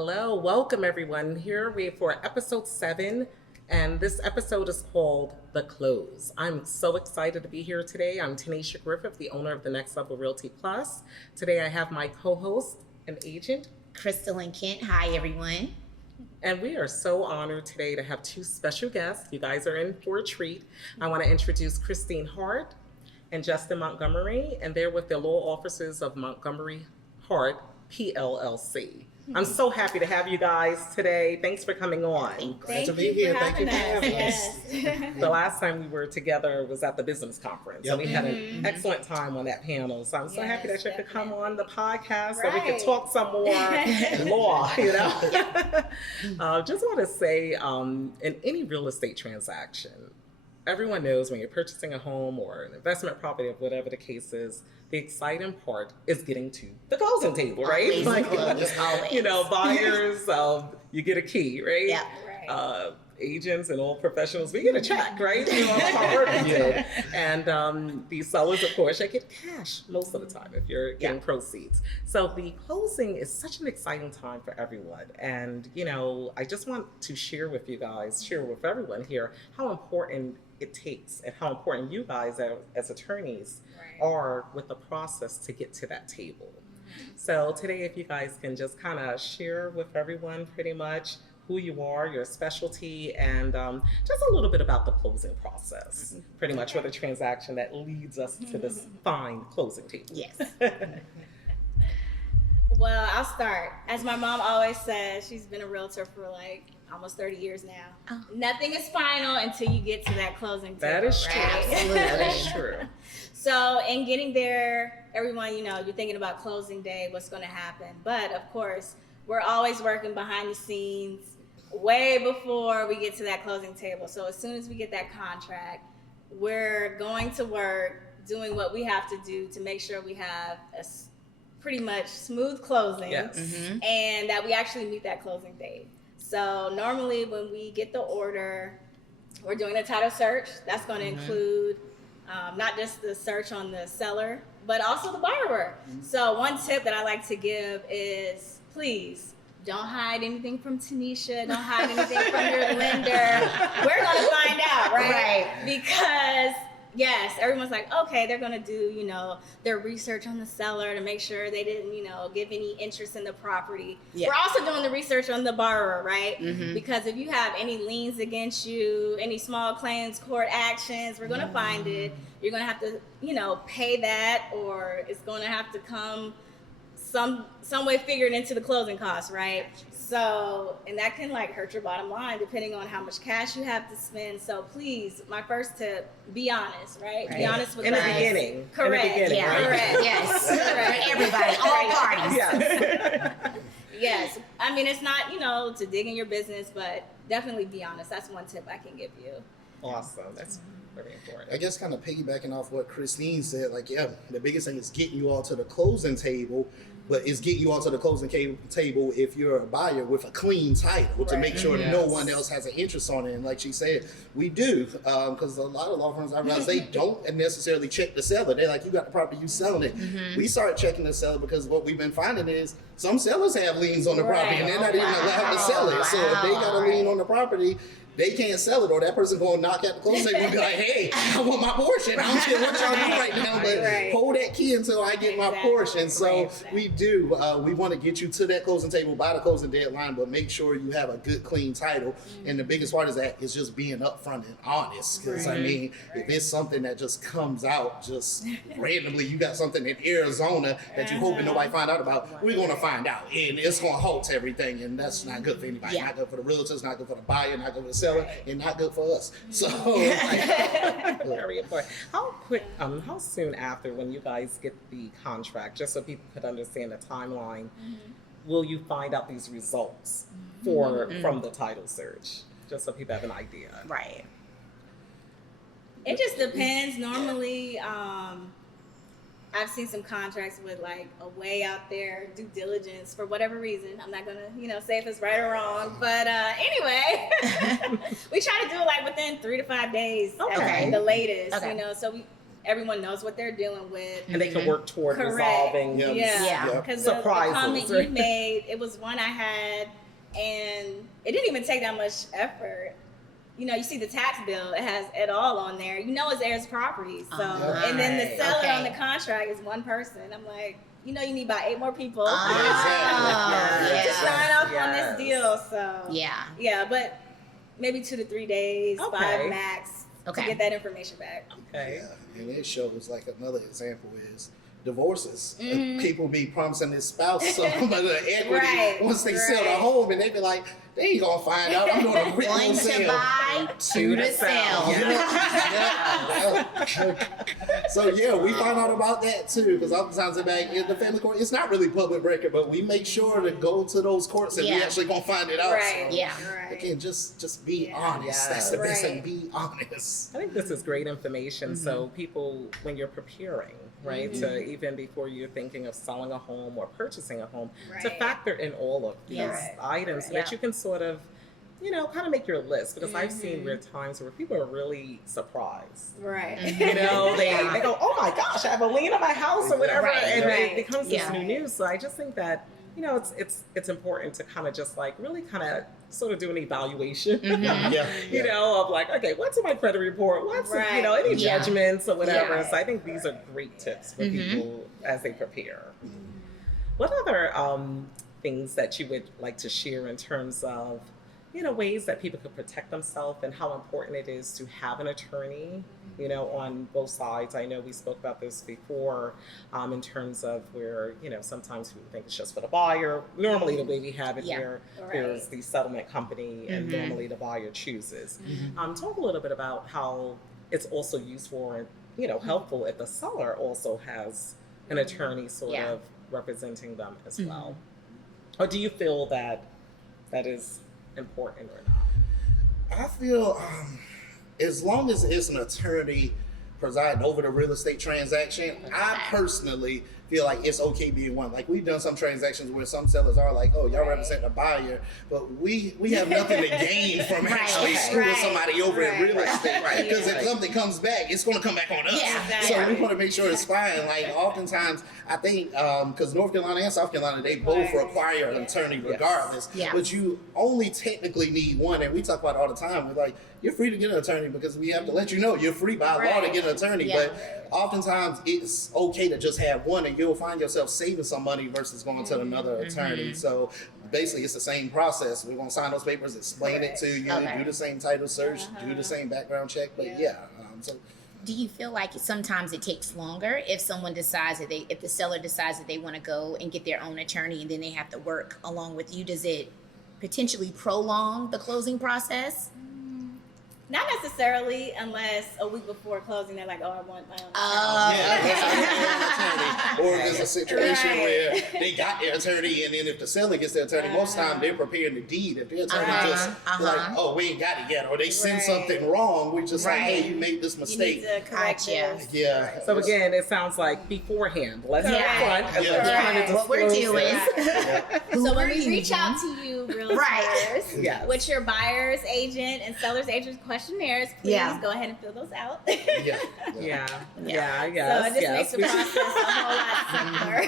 Hello, welcome everyone. Here we for episode 7, and this episode is called The Close. I'm so excited to be here today. I'm Tanisha Griffith, the owner of the Next Level Realty Plus. Today I have my co-host and agent, Crystal and Kent. Hi, everyone. and we are so honored today to have two special guests. You guys are in for a treat. I want to introduce Christine Hart and Justin Montgomery, and they're with the law offices of Montgomery Hart, PLLC. I'm so happy to have you guys today. Thanks for coming on. Glad to be here. Thank you for having us. Yes. The last time we were together was at the business conference, and we had an excellent time on that panel. So I'm so happy that you could come on the podcast so we could talk some more law, you know. Just want to say, in any real estate transaction, everyone knows when you're purchasing a home or an investment property, of whatever the case is, the exciting part is getting to the closing table, right? Always Like, always. you know, buyers, you get a key, right? Yeah. Right. Agents and all professionals, we get a check, right? You know, that's how work we do. And these sellers, of course, they get cash most of the time if you're getting proceeds. So the closing is such an exciting time for everyone. And, you know, I just want to share with you guys, share with everyone here, how important it takes and how important you guys as attorneys are with the process to get to that table. So today, if you guys can just kind of share with everyone pretty much who you are, your specialty, and just a little bit about the closing process, pretty much for the transaction that leads us to this fine closing table. Yes. Well, I'll start. As my mom always says, she's been a realtor for like almost 30 years now. Oh. Nothing is final until you get to that closing table. That is true. right? That is true. So in getting there, everyone, you know, you're thinking about closing day, what's going to happen. But of course, we're always working behind the scenes way before we get to that closing table. So as soon as we get that contract, we're going to work doing what we have to do to make sure we have a pretty much smooth closing Yes. and that we actually meet that closing date. So normally when we get the order, we're doing a title search. That's going to include not just the search on the seller, but also the borrower. So one tip that I like to give is please don't hide anything from Tanisha. Don't hide anything from your lender. We're going to find out, right? Because yes, everyone's like, okay, they're going to do, you know, their research on the seller to make sure they didn't, you know, give any interest in the property. Yeah. We're also doing the research on the borrower, right? Because if you have any liens against you, any small claims court actions, we're going to find it. You're going to have to, you know, pay that, or it's going to have to come some way figured into the closing costs, right? So, and that can like hurt your bottom line depending on how much cash you have to spend. So please, my first tip, be honest, right? Be honest with In the us. beginning. Correct. In the beginning, Yeah. right? Correct. Yes. Correct. For everybody, all parties. Yes. Yes. I mean, it's not, you know, to dig in your business, but definitely be honest. That's one tip I can give you. Awesome. That's very important. I guess kind of piggybacking off what Christine said, like, yeah, the biggest thing is getting you all to the closing table, but it's getting you all to the closing table if you're a buyer with a clean title to make sure that no one else has an interest on it. And like she said, we do, because a lot of law firms, I realize they don't necessarily check the seller. They're like, you got the property, you selling it. We started checking the seller because what we've been finding is some sellers have liens on the property and they're not even allowed to sell it. So if they got a lien on the property, they can't sell it, or that person going to knock at the closing table and be like, hey, I want my portion. I don't care what y'all do right now, but hold that key until I get my portion. So we do. We want to get you to that closing table by the closing deadline, but make sure you have a good, clean title. And the biggest part is that is just being upfront and honest. Because, I mean, if it's something that just comes out just randomly, you got something in Arizona that you're hoping nobody find out about, we're going to find out. And it's going to halt everything, and that's not good for anybody. Yeah. Not good for the realtors, not good for the buyer, not good for the seller, and not good for us. So, Very important. How soon after, when you guys get the contract, just so people could understand the timeline, will you find out these results from the title search? Just so people have an idea. Right. It just depends. Normally, I've seen some contracts with like a way out there due diligence for whatever reason. I'm not gonna, you know, say if it's right or wrong, but anyway, we try to do it like within 3 to 5 days, Okay. at the latest. Okay. You know, so everyone knows what they're dealing with. And they can work toward Correct. resolving. Yeah. Yeah, Yeah. because Surprises, the comment right? you made, it was one I had, and it didn't even take that much effort. You know, you see the tax bill; it has it all on there. You know, it's heirs property. So, and then the Right. seller Okay. on the contract is one person. I'm like, you know, you need about 8 more people Oh, Exactly. to yeah. sign off on Yes. this deal. So, Yeah. yeah, but maybe 2 to 3 days, Okay. 5 max, Okay. to get that information back. Okay. Yeah, and it shows like another example is divorces. Mhm. People be promising their spouse some of the equity Right, once they sell the right. home, and they be like, they ain't gonna find out. I'm doing a quick One little to sale. buy, two to sell. So yeah, we find out about that too, because oftentimes in the family court, it's not really public record, but we make sure to go to those courts and we Yeah. actually gonna find it out. Right. So, Yeah. Right. again, just be Yeah. honest. That's the best thing. Right. Be honest. I think this is great information. So people, when you're preparing, right, to even before you're thinking of selling a home or purchasing a home, to Right. factor in all of these Yes. items so Yeah. that you can sort of, you know, kind of make your list. Because I've seen where times where people are really surprised. Right. You know, they go, oh my gosh, I have a lien on my house or whatever, Right, and right. it becomes this Yeah. new news. So I just think that, you know, it's important to kind of just like really kind of sort of do an evaluation. Yeah. You know, of like, okay, what's in my credit report? What's, Right. you know, any Yeah. judgments or whatever. Yeah. So I think these are great tips for Mhm. people as they prepare. What other things that you would like to share in terms of, you know, ways that people could protect themselves and how important it is to have an attorney, you know, on both sides? I know we spoke about this before in terms of where, you know, sometimes people think it's just for the buyer. Normally the way we have it Yeah. here, Right. there's the settlement company and Mhm. normally the buyer chooses. Talk a little bit about how it's also useful and, you know, helpful if the seller also has an attorney sort Yeah. of representing them as well. Or do you feel that that is important or not? I feel as long as it's an attorney presiding over the real estate transaction, I personally feel like it's okay being one. Like we've done some transactions where some sellers are like, "Oh, y'all Right. represent the buyer," but we have nothing to gain from Right. actually screwing Right. somebody over in Right. real estate. Right. Because Yeah. if something comes back, it's going to come back on us. Yeah. So we Exactly. want to make sure it's fine. Like oftentimes, I think because North Carolina and South Carolina, they both Right. require an Yeah. attorney Yes. regardless. Yeah. But you only technically need one, and we talk about it all the time. We're like, you're free to get an attorney because we have to let you know you're free by law to Right. get an attorney. Yeah. But oftentimes it's okay to just have one, and you'll find yourself saving some money versus going to another attorney. So basically, it's the same process. We're gonna sign those papers, explain it to you, Okay. do the same title search, do the same background check. But Yeah. yeah, so Do you feel like sometimes it takes longer if someone decides that if the seller decides that they want to go and get their own attorney and then they have to work along with you? Does it potentially prolong the closing process? Not necessarily, unless a week before closing, they're like, "Oh, I want my own." Oh, yeah, okay. that's how you get an attorney. Or if there's a situation Right. where they got their attorney, and then if the seller gets their attorney, most time they're preparing the deed. If their attorney just like, "Oh, we ain't got it yet," or they send Right. something wrong, we just like, Right. "Hey, you made this You mistake." need to correct Gotcha. this. Yeah. So again, it sounds like beforehand. Let's Correct. up front and Yeah. let's Yeah. kind of What we're disclose doing. it. Who So are when we you, reach out Jen? to you, realtors, Right. Yes. with your buyer's agent and seller's agent questionnaires, please Yeah. go ahead and fill those out. Yeah. Yeah, Yeah. yes, So it just yes. makes the process a whole lot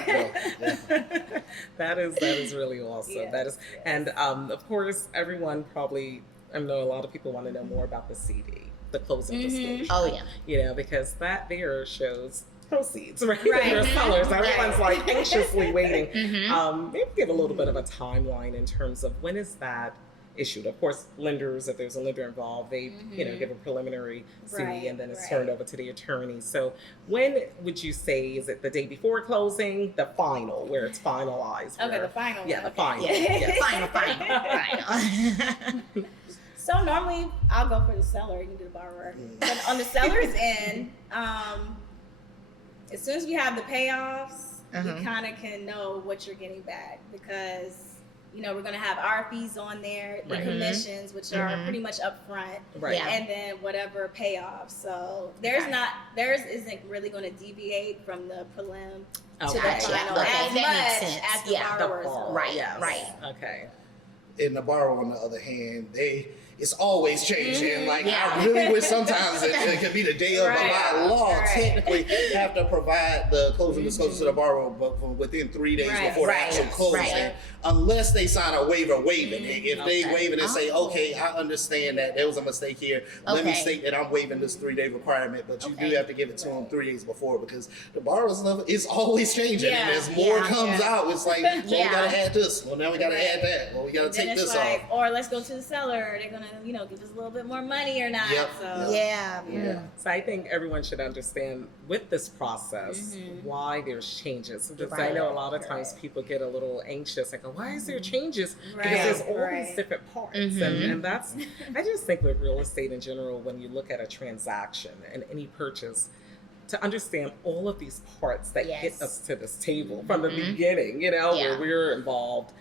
simpler. That is really awesome. Yeah. That is, and of course, everyone probably. I know a lot of people want to know more about the CD, the closing disclosure. Oh, yeah. You know, because that there shows proceeds, right? Right. There are sellers. Right. Everyone's like anxiously waiting. Mhm. Maybe give a little bit of a timeline in terms of when is that issued. Of course, lenders, if there's a lender involved, they you know give a preliminary CD Right, and then it's right. turned over to the attorney. So when would you say, is it the day before closing, the final, where it's finalized? Okay, where- the final Yeah, one. the final. Yeah. Yes. Final. So normally I'll go for the seller, you can do the borrower. But on the seller's end, as soon as we have the payoffs, you kind of can know what you're getting back because you know we're gonna have our fees on there, the Right. commissions, which are pretty much upfront, Right. Yeah. and then whatever payoffs. So Okay. theirs isn't really going to deviate from the prelim to Okay. the Gotcha. final Okay, as that makes much sense. as the Yeah. The borrower's borrower, will. Right, yes. right. Okay. In the borrower, on the other hand, it's always changing. Like I really wish sometimes it could be the day of, but by law, technically have to provide the closing disclosure to the borrower but within 3 days before the actual closing, unless they sign a waiver waiving it. If they waive it and say, okay, I understand that there was a mistake here. Let me state that I'm waiving this 3-day requirement, but you do have to give it to them 3 days before, because the borrower's level is always changing. And as more comes out, it's like, well, we gotta add this. Well, now we gotta add that. Well, we gotta take this off. Or let's go to the seller. They're gonna, give us a little bit more money or not. So So I think everyone should understand with this process why there's changes. Because I know a lot of times people get a little anxious and go, why is there changes? Because there's all these different parts. And that's, I just think with real estate in general, when you look at a transaction and any purchase, to understand all of these parts that get us to this table from the beginning, where we're involved,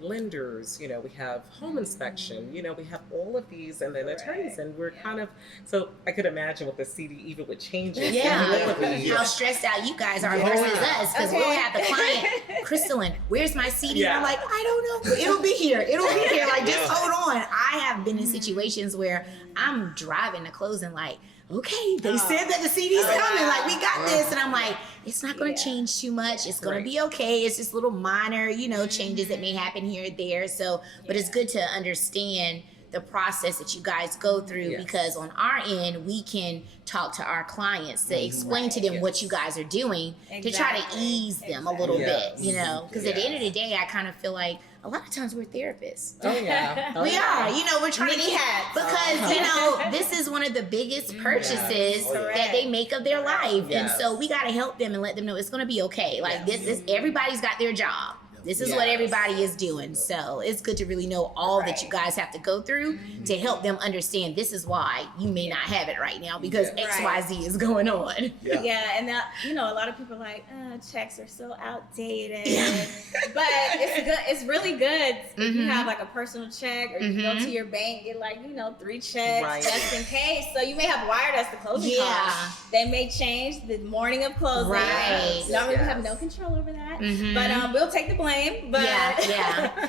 lenders, we have home inspection, we have all of these, and then attorneys, and we're kind of, so I could imagine with the CD, even with changes. How stressed out you guys are versus us, because we'll have the client, Crystalline, where's my CD? I'm like, I don't know. It'll be here. Like, just hold on. I have been in situations where I'm driving to closing, like, okay, they said that the CD's coming, like, we got this. And I'm like, it's not going to change too much. It's going to be okay. It's just little minor, changes that may happen here and there. So, but it's good to understand the process that you guys go through, because on our end, we can talk to our clients to explain to them what you guys are doing to try to ease them a little bit, because at the end of the day, I kind of feel like a lot of times we're therapists. We are, we're trying to because, this is one of the biggest purchases that they make of their life. And so we got to help them and let them know it's going to be okay. Like this, everybody's got their job. This is what everybody is doing. So it's good to really know all that you guys have to go through to help them understand this is why you may not have it right now, because XYZ is going on. And that, a lot of people are like, checks are so outdated. But it's good. It's really good if you have like a personal check, or you go to your bank, get like, 3 checks just in case. So you may have wired us the closing costs. They may change the morning of closing. Normally we have no control over that. But we'll take the blame. But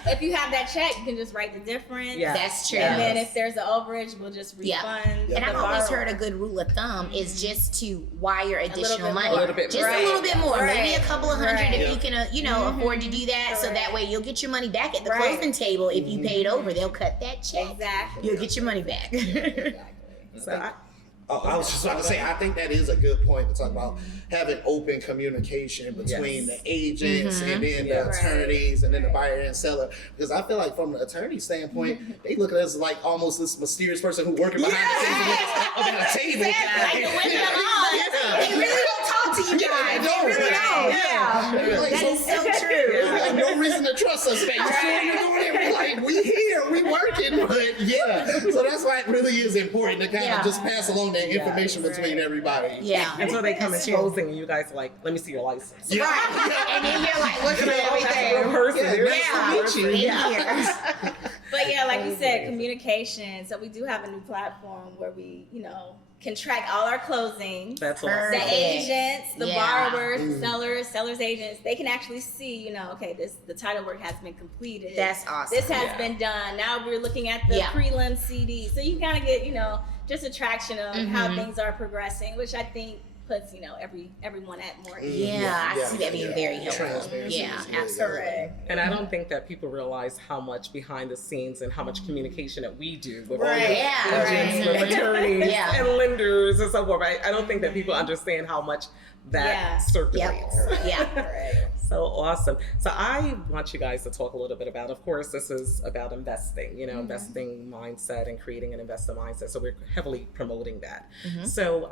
if you have that check, you can just write the difference. That's true. And then if there's an overage, we'll just refund. And I've always heard a good rule of thumb is just to wire additional money. A little bit just a little bit more. Maybe a couple of hundred if you can, afford to do that. So that way you'll get your money back at the closing table. If you paid over, they'll cut that check. Exactly. You'll get your money back. So I was just about to say, I think that is a good point to talk about having open communication between the agents and then the attorneys and then the buyer and seller. Because I feel like from the attorney standpoint, they look at us like almost this mysterious person who working behind the scenes at a table. They really don't talk to you guys. They really don't. That is so true. There's like no reason to trust us, man. You sure you're doing it? We're like, we here, we working, but so that's why it really is important to kind of just pass along that information between everybody. Until they come in closing and you guys are like, let me see your license. And then you're like, looking at everything. But like you said, communication. So we do have a new platform where we, can track all our closings. That's awesome. The agents, the borrowers, the sellers agents, they can actually see, okay, the title work has been completed. That's awesome. This has been done. Now we're looking at the prelim CD. So you kind of get, just a traction of how things are progressing, which I think puts, everyone at more ease. I see that being very helpful. Absolutely. And I don't think that people realize how much behind the scenes and how much communication that we do with agents, with attorneys and lenders and so forth. Right? I don't think that people understand how much that circulates. So awesome. So I want you guys to talk a little bit about, of course, this is about investing, investing mindset and creating an investor mindset. So we're heavily promoting that. So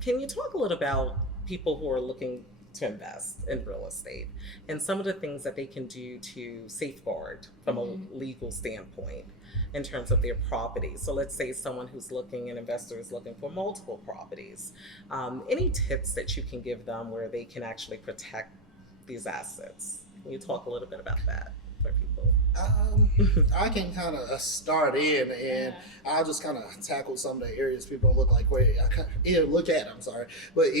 can you talk a little about people who are looking to invest in real estate and some of the things that they can do to safeguard from a legal standpoint in terms of their properties? So let's say someone who's looking, an investor is looking for multiple properties. Any tips that you can give them where they can actually protect these assets? Can you talk a little bit about that for people? I can kind of start in, and I'll just kind of tackle some of the areas people don't look like but it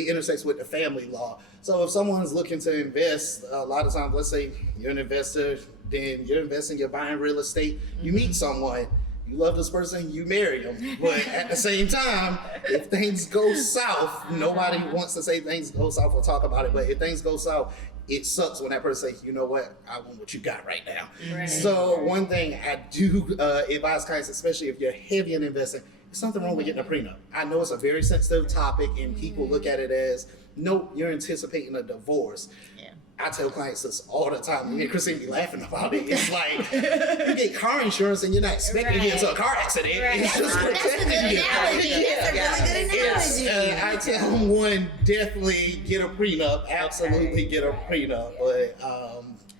intersects with the family law. So if someone's looking to invest, a lot of times, let's say you're an investor, then you're investing, you're buying real estate, you meet someone, you love this person, you marry them. But at the same time, if things go south, nobody wants to say things go south or talk about it. But if things go south, it sucks when that person says, you know what, I want what you got right now. Right. So one thing I do advise clients, especially if you're heavy in investing, there's something wrong with getting a prenup. I know it's a very sensitive topic and people look at it as, nope, you're anticipating a divorce. Yeah. I tell clients this all the time. Me and Christine be laughing about it. It's like, you get car insurance and you're not expecting to get into a car accident. Right. It's just That's a protecting good you. analogy. That's a really good Yes, analogy. I tell them, one, definitely get a prenup. Absolutely get a prenup. But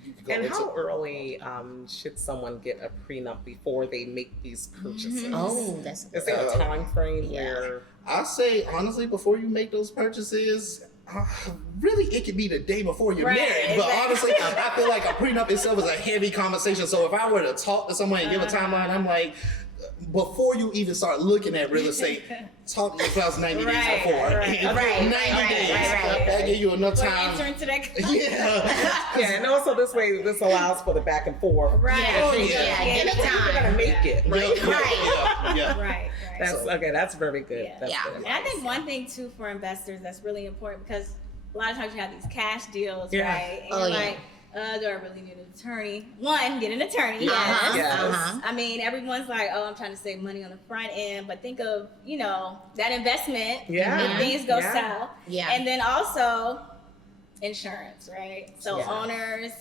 you can go And into- how early should someone get a prenup before they make these purchases? Oh, that's Is there a time frame Yeah. where? I say honestly, before you make those purchases, really it could be the day before you're Right, married. But exactly. honestly, I feel like a prenup itself is a heavy conversation. So if I were to talk to someone and give a timeline, I'm like, before you even start looking at real estate, talk to your spouse 90 days Right, before. right. And Right, 90 right, days. right. That give you enough We're time. entering to that. Yeah. Yeah, and also this way, this allows for the back and forth. Right. Yeah, Oh, yeah, yeah. give it You're gonna time. make it, right? Yeah. Right. That's So- okay. That's very good. Yeah. That's Yeah. good. And I think one thing too for investors that's really important, because a lot of times you have these cash deals, Yeah. right? And Oh, you're yeah. like, do I really need an attorney? One, get an attorney. Uh-huh, Yes. uh-huh. I mean, everyone's like, oh, I'm trying to save money on the front end, but think of, that investment Yeah. if things go Yeah. south. Yeah. And then also insurance, right? So Yeah. owners,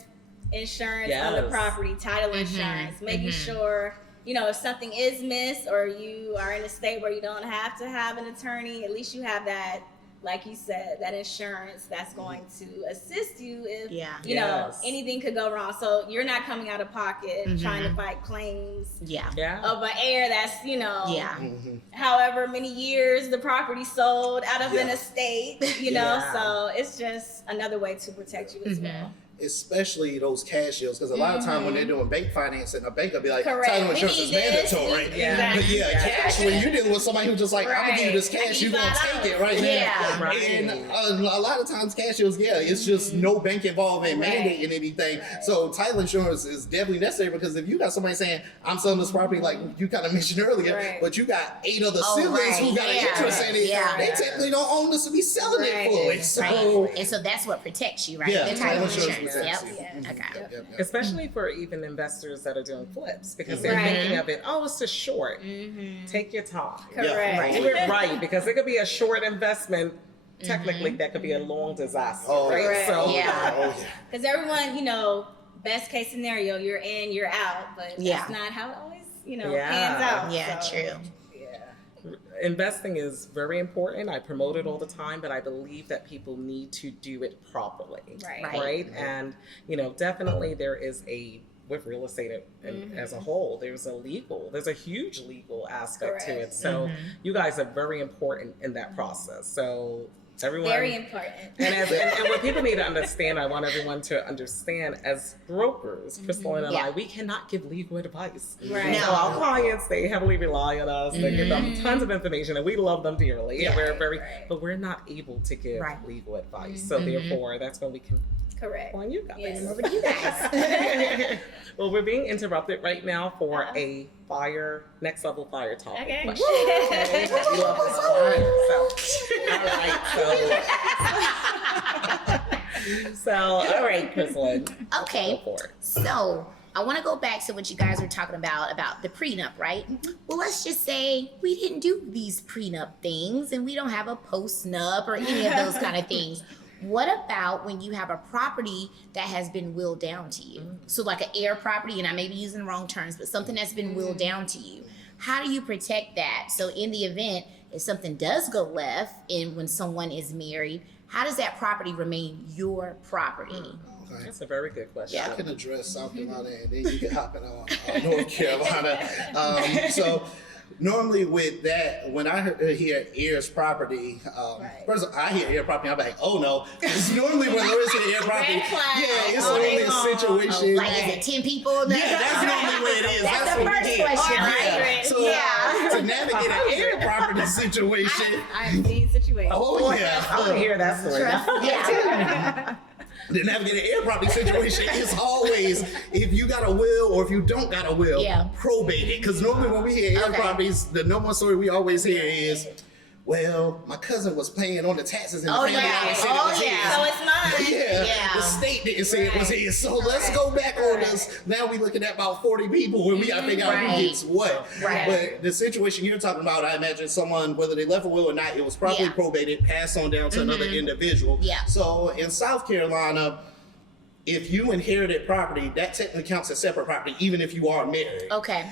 insurance on the Yes. property, title insurance, making sure, if something is missed or you are in a state where you don't have to have an attorney, at least you have that, like you said, that insurance that's going to assist you if, Yeah. Yes. anything could go wrong. So you're not coming out of pocket trying to fight claims Yeah. Yeah. of an heir that's, Yeah. however many years the property sold out of an estate, Yeah. so it's just another way to protect you as well. Especially those cash deals, because a lot of time when they're doing bank financing, a bank will be like, Correct. title We insurance is need this. mandatory. Yeah. But yeah, Yeah. cash, when you're dealing with somebody who's just like, I'm gonna give you this Right. cash, you're gonna take it right Yeah. now. Right. And a lot of times cash deals, it's just no bank involvement Right. mandating anything. So title insurance is definitely necessary, because if you got somebody saying, I'm selling this property, like you kind of mentioned earlier, Right. but you got 8 other Oh, siblings right. who got an Yeah. interest in it, Yeah. they technically don't own this to be selling Right. it fully. So Right. And so that's what protects you, right? Yeah, The title title insurance. insurance Yep. protects you. Okay. Yep, yep. Especially for even investors that are doing flips, because they're Right. thinking of it, oh, it's just short. Take your time. Correct. Do it right, because it could be a short investment. Technically, that could be a long disaster, Oh, right? Correct. So, Yeah. Oh, yeah. Because everyone, best case scenario, you're in, you're out, but Yeah. that's not how it always, Yeah. pans out. Yeah, so, true. Yeah. investing is very important. I promote it all the time, but I believe that people need to do it properly. Right. Right. And, definitely there is with real estate as a whole, there's a huge legal aspect to Correct. it. So you guys are very important in that process. So everyone. Very important. And what people need to understand, I want everyone to understand, as brokers, Crystal and Yeah. I, we cannot give legal advice. Right. So our clients, they heavily rely on us. They give them tons of information, and we love them dearly. And we're but we're not able to give Right. legal advice. So therefore, that's when we can Correct. on you guys. Yes. Over to you guys. Well, we're being interrupted right now for a next level fire topic Okay. question. Okay? We love this fire. So, all right, Crystal. Okay. Go for it. So I want to go back to what you guys were talking about the prenup, right? Well, let's just say we didn't do these prenup things and we don't have a post-nup or any of those kind of things. What about when you have a property that has been willed down to you? So like an heir property, and I may be using the wrong terms, but something that's been willed down to you. How do you protect that? So in the event, if something does go left and when someone is married, how does that property remain your property? Okay. That's a very good question. I can address South Carolina and then you can hop in on North Carolina. So normally with that, when I hear heirs property, first I hear heir property, I'm like, oh no. Because normally when Laura said heir property, Red flag it's all day only a long. situation. Like, is it 10 people? Yeah, that's normally what it is. That's the what we first get. question, right? Yeah. So Yeah. to navigate an heir property situation, I've seen situations. oh I want yeah. to hear that story. Yeah. The navigated heir property situation is always if you got a will or if you don't got a will, Yeah. probate it. Because normally when we hear heir Okay. properties, the number one story we always hear is, well, my cousin was paying on the taxes and the Oh, family yeah. always said Oh, it was yeah. So his. it's mine. Yeah. Yeah. The state didn't say it was Right. his. So let's Right. go back on Right. this. Now we looking at about 40 people and we gotta figure out Right. who gets what. Right. But the situation you're talking about, I imagine someone, whether they left a will or not, it was probably Yeah. probated, passed on down to another individual. Yeah. So in South Carolina, if you inherited property, that technically counts as separate property, even if you are married. Okay.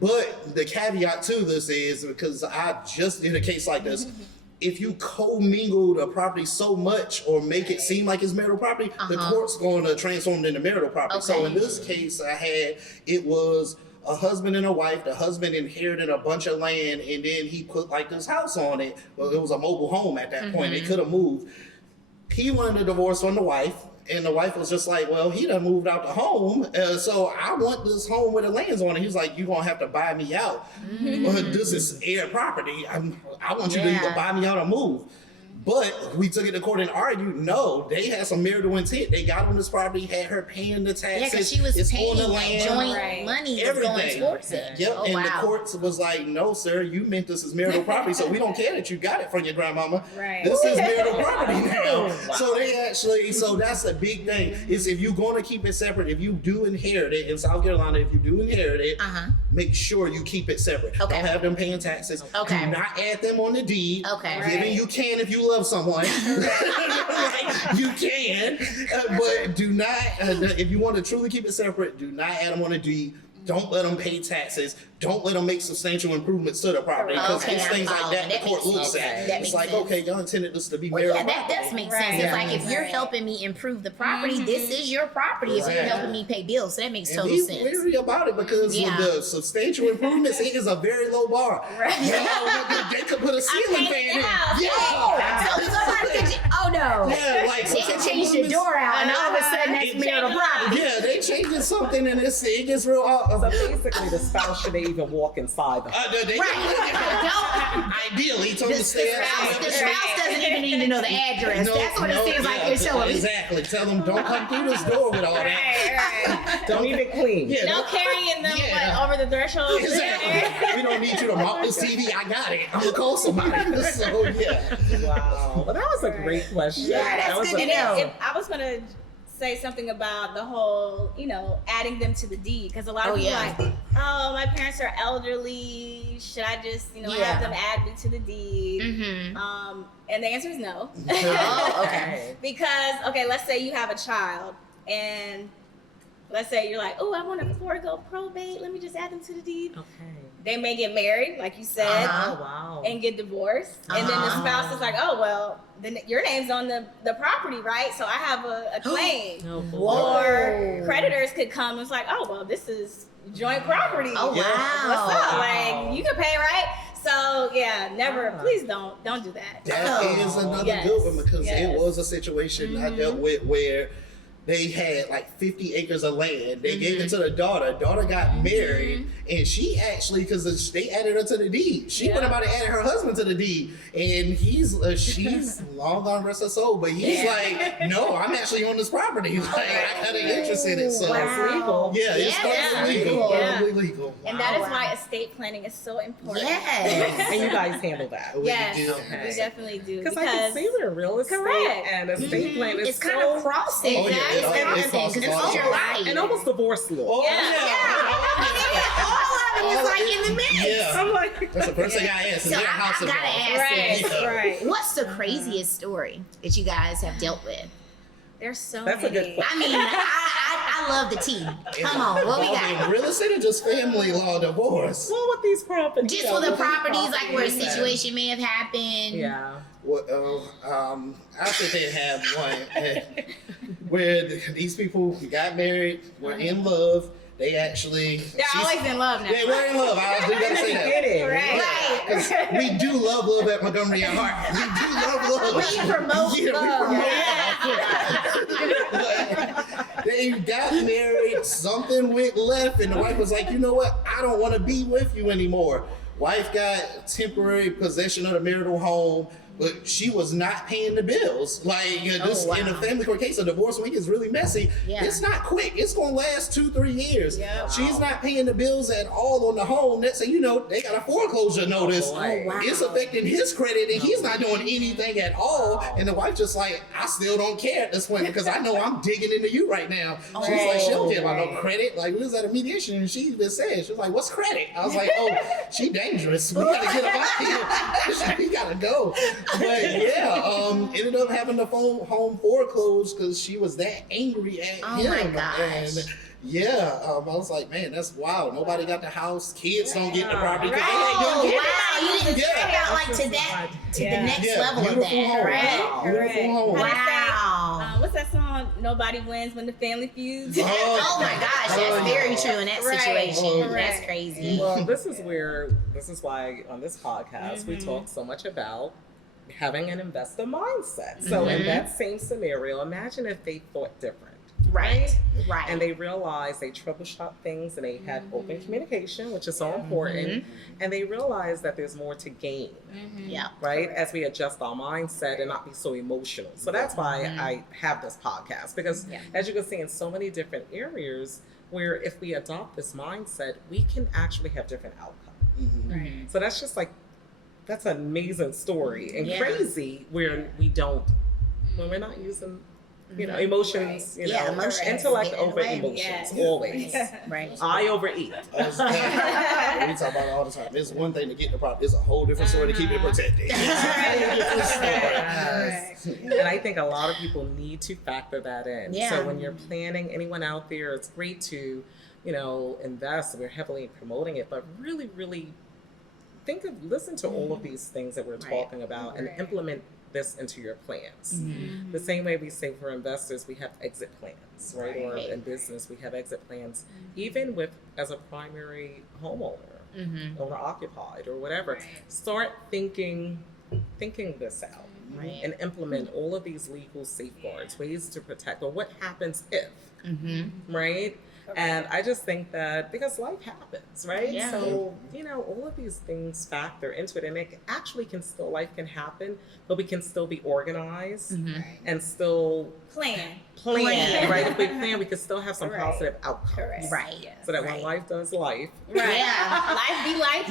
But the caveat to this is, because I just did a case like this, if you commingle a property so much or make it seem like it's marital property, the court's going to transform it into marital property. So Okay. in this case it was a husband and a wife. The husband inherited a bunch of land and then he put like this house on it. Well, it was a mobile home at that point. They could have moved. He wanted a divorce from the wife. And the wife was just like, well, he done moved out the home, so I want this home with the lands on it. He's like, you're going to have to buy me out. Well, this is heir property. I want you to Yeah. either buy me out or move. But we took it to court and argued, no, they had some marital intent. They got on this property, had her paying the taxes. Yeah, because she was it's paying on the that land. joint Right. money was going Everything. towards it. Yep, Oh, and wow. the courts was like, no, sir, you meant this as marital property, so we don't care that you got it from your grandmama. Right. This is marital property now. So they actually, so that's a big thing, is if you're going to keep it separate, if you do inherit it in South Carolina, if you do inherit it, make sure you keep it separate. Okay. Don't have them paying taxes. Okay. Do not add them on the deed. Okay. Given Right. you can if you love someone. Like, you can, but do not, if you want to truly keep it separate, do not add them on the deed. Don't let them pay taxes. Don't let them make substantial improvements to the property. Because Okay, it's I'm things like following. that the That court makes looks sense. at. That It's makes like, sense. okay, y'all intended this to be Well, marital yeah, that property. does make Right. sense. It's like if you're Right. helping me improve the property, this is your property. If you're Right. helping me pay bills, so that makes And total be sense. wary about it because Yeah. with the substantial improvements, it is a very low bar. Right. You know, they could put a ceiling painted fan the in. house. Yeah. So somebody could, oh no, Yeah, like they can substantial change the improvements- door out, and all of a sudden that's It marital changes. property. Yeah, they changing something and it gets real. So basically, the spouse should even walk inside the home. They Right. ideally told The to stay spouse doesn't even need to know the address. That's what it seems like you're showing me. Exactly. Tell them don't come through this door with all that. Right. Don't even clean. Yeah, No don't- carrying them Yeah. over the threshold. Exactly. We don't need you to mount this TV. I got it. I'm gonna call somebody. So yeah. Wow. Well, that was a great question. Yeah, that's that was good a- to know. If I was gonna say something about the whole, adding them to the deed, because a lot of Oh, people yeah. are like, oh, my parents are elderly. Should I just, Yeah. have them add me to the deed? Mm-hmm. And the answer is no. Oh, okay. Because, okay, let's say you have a child, and let's say you're like, oh, I want to forego probate. Let me just add them to the deed. Okay. They may get married, like you said, Uh-huh. Oh, wow. and get divorced. And then the Uh-huh. spouse is like, oh, well, then your name's on the property, right? So I have a claim. Oh, boy. Whoa. Or creditors could come and it's like, oh, well, this is joint property. Oh, Yeah. wow. What's up? Wow. Like, you can pay, right? So, yeah, never, Ah. please don't do that. That Oh. is another Yes. good one because Yes. it was a situation I dealt with where they had like 50 acres of land. They gave it to the daughter. Daughter got married, and she actually, because they added her to the deed, she went Yeah. about and added her husband to the deed, and she's long gone rest her soul, but he's like, no, I'm actually on this property. Like, I had an interest in it, so That's legal. yeah, it's Yeah. totally legal, Yeah. totally legal. And that is Wow. why estate planning is so important. Yes. And you guys handle that. We Yes, do. Okay. we definitely do. Because I can see where real estate Correct. and estate plan is It's kind so, of crossing. Oh, yeah, It's it crossing crosses because all it's your over. life. and almost divorce law. Oh, Yeah. All of it is like in the mix. Yeah. I'm like, That's the first thing I asked. Is So there a house I gotta involved? ask Right, this. right. What's the craziest story that you guys have dealt with? There's so That's a many. good question. I mean, I love the tea. Come on, what we Involving got? real estate or just family law divorce? well, with these properties. Just you for know, the with these properties, like where a properties, situation may have happened. Yeah. Well, I think they have one where these people got married, were in love. They actually They're always in love now. They were in love. I do gotta say that. Kidding. Right. Right. 'Cause we do love at Montgomery and Hart. We do love. We promote Yeah, love. we promote love. They got married, something went left, and the wife was like, you know what? I don't want to be with you anymore. Wife got temporary possession of the marital home, but she was not paying the bills. Like this in a family court case, a divorce week is really messy. Yeah. It's not quick. It's gonna last 2-3 years. Yeah. She's not paying the bills at all on the home. Next thing you know, they got a foreclosure notice. boy. Oh, wow. It's affecting his credit, and he's not doing anything at all. And the wife just like, I still don't care at this point because I know I'm digging into you right now. She's like, she don't care about no credit. Like, we was at a mediation, and she even said, she was like, what's credit? I was like, oh, she dangerous. We gotta get her out here. We gotta go. But yeah, ended up having the home foreclosed because she was that angry at Oh him. my gosh. And yeah, I was like, man, that's wild. Nobody got the house. Kids don't get the property. 'Cause they Oh, ain't gonna get it. wow. You didn't Yeah. think about like to that, to the next Yeah, level of beautiful that. home. Right? Wow. Beautiful Correct. home. Wow. What's that song? Nobody wins when the family feuds. Oh my gosh, that's very true in that Right. situation. Right. That's crazy. Well, this is why on this podcast we talk so much about having an investor mindset. So in that same scenario, imagine if they thought different. Right. Right. And they realized they troubleshot things and they had open communication, which is so important. And they realized that there's more to gain, yeah. right? As we adjust our mindset and not be so emotional. So that's why I have this podcast, because as you can see in so many different areas where if we adopt this mindset, we can actually have different outcomes. Right. So that's just like, that's an amazing story and Yeah. crazy where when we're not using, emotions, Yeah, emotions intellect get in the over way. emotions, Yes. always. Right. I overeat. We talk about it all the time. It's one thing to get the property. It's a whole different story to keep it protected. It's a whole different story. Yes. And I think a lot of people need to factor that in. Yeah. So when you're planning, anyone out there, it's great to, invest. We're heavily promoting it, but really, really listen to all of these things that we're talking about and implement this into your plans. The same way we say for investors, we have exit plans, right? Or in business, we have exit plans, even as a primary homeowner, owner occupied or whatever. Start thinking this out. Right. And implement all of these legal safeguards, ways to protect, or what happens if, right? And I just think that because life happens, right? Yeah. So, all of these things factor into it, and life can happen, but we can still be organized and still Plan. plan, right? If we plan, we can still have some Right. positive outcomes. Correct. Right. So that when Right. life does life, Right. Yeah. Life be life.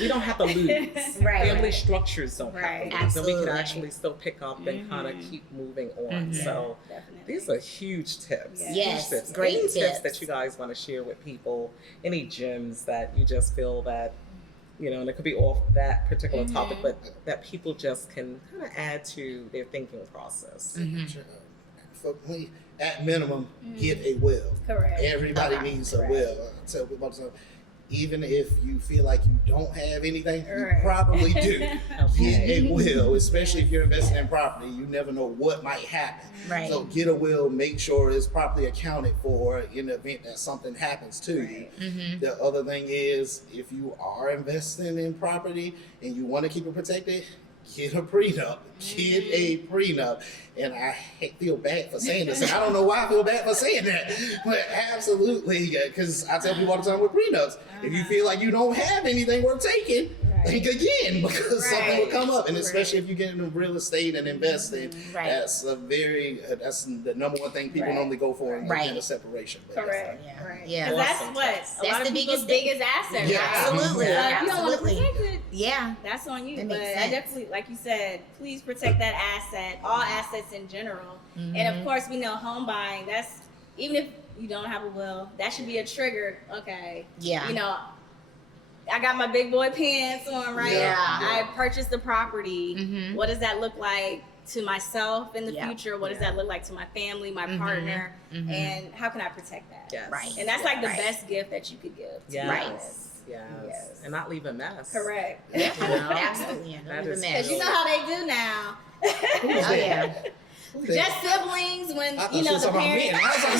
we don't have to lose. Right. Family structures don't Right. have to lose. So we Absolutely. can actually still pick up and kind of keep moving on. So Definitely. these are huge tips. Yes, Huge tips. great Any tips. that you guys want to share with people, any gems that you just feel that, and it could be off that particular topic, but that people just can kind of add to their thinking process. For me, at minimum, get a will. Correct. Everybody needs a will. I tell people all the time, even if you feel like you don't have anything, you Right. probably do. Get a will, especially if you're investing in property. You never know what might happen. Right. So get a will, make sure it's properly accounted for in the event that something happens to you. The other thing is, if you are investing in property and you want to keep it protected, get a prenup. Get a prenup. And I feel bad for saying this. And I don't know why I feel bad for saying that. But absolutely, because I tell people all the time with prenups, if you feel like you don't have anything worth taking, think again, because something will come up. And especially if you get into real estate and investing, Right. that's that's the number one thing people normally go for in Right. a separation. But Correct. Yeah. Right. Yeah. Because that's Awesome. what a That's lot the of people's biggest biggest asset. Yeah. Right? Absolutely. So if you don't want to Absolutely. protect it, Yeah. that's on you. That But makes I sense. definitely, like you said, please protect that asset, all assets in general. And of course, we know home buying, that's, even if you don't have a will, that should be a trigger. Okay. Yeah. I got my big boy pants on, right? Yeah. I purchased the property. What does that look like to myself in the Yep. future? What does that look like to my family, my partner? And how can I protect that? Yes. Right. And that's like the Right. best gift that you could give. To Yes. Right. Yes. Yes. And not leave a mess. Correct. Yeah. You know? Absolutely. Yeah. That Don't is even Because you mess. know how they do now. Oh yeah. Just siblings when, I thought you she know, was the talking about me. parents. And I was about to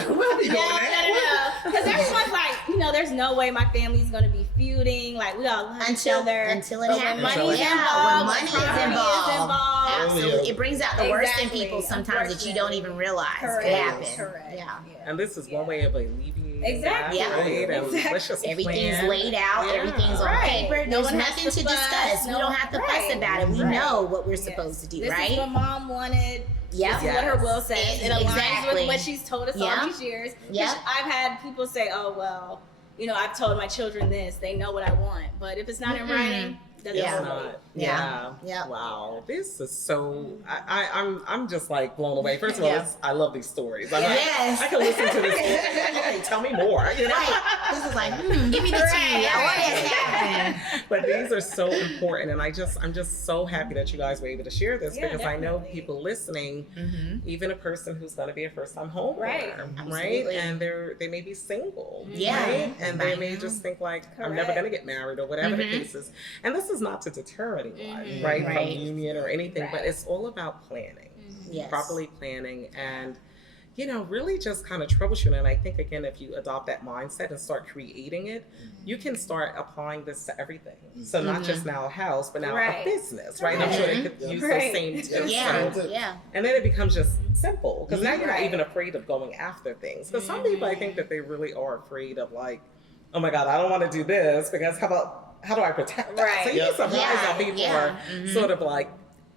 say, why are you doing No. that? Because everyone's like, there's no way my family's gonna be feuding. Like we all love each other until it but happens. When Until money's it involved, When money is property involved. Absolutely. It brings out the worst in Exactly. people sometimes that you don't even realize Correct. could happen. Correct. Yeah. And this is one way of alleviating Exactly. that, Yeah. right? And Exactly. let's just Everything's plan. laid out. Yeah. Everything's on Right. paper. No There's one has nothing to to fuss. discuss. We No- don't have to fuss right. about it. We Right. know what we're Yes. supposed to do, This right? is what mom wanted. Yep. This is what her will says. It aligns Exactly. with what she's told us Yep. all these years. 'Cause Yep. I've had people say, "Oh well, you know, I've told my children this. They know what I want." But if it's not in writing, doesn't Yeah. It's really. not. Yeah. Yeah. Yeah. Wow. This is so. I'm just like blown away. First of all, Yeah. I love these stories. I'm Yes. like, I can listen to this. Okay, tell me more. You know. Right. This is like, give me the tea. I want it to happen. But these are so important, and I'm just so happy that you guys were able to share this Yeah, because I know definitely. people listening, even a person who's going to be a first-time homeowner, Right. right? Absolutely. And they may be single, Yeah. right? And they Right may now. just think like, I'm never Correct. going to get married or whatever the Mhm. case is. And this is not to deter anyone, Mhm. right, from Right. union or anything, but Right. it's all about planning, Yes. properly planning, and really just kind of troubleshooting. And I think, again, if you adopt that mindset and start creating it, you can start applying this to everything. So not just now a house, but now a Right. business, right? I'm sure they could Right. use Right. those same tips. Yeah. So- Yeah. and then it becomes just simple because now you're not Right. even afraid of going after things. Because some people, I think that they really are afraid of like, oh my God, I don't want to do this because how do I protect that? Right. So you'd be surprised Yeah. how people Yeah. are Mhm. sort of like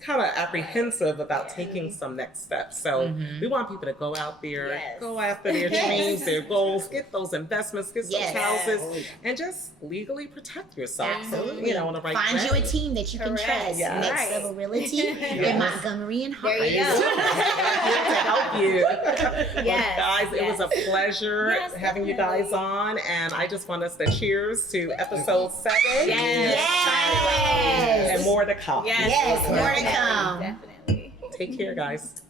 kind of apprehensive about taking some next steps. So we want people to go out there, Yes. go after their dreams, their goals, get those investments, get those Yes. houses, and just legally protect yourself. Absolutely. On the right Find track. you a team that you can Correct. trust. Yes. Next Right. Level Realty Yes. in Montgomery and Hart. There you go. to help you. Well, Yes, guys, it was a pleasure Yes, having you guys definitely. on, and I just want us to cheers to episode 7. Yes. Yes. And more to come. Yes. Yes, more to Definitely. come. Definitely. Take care, guys.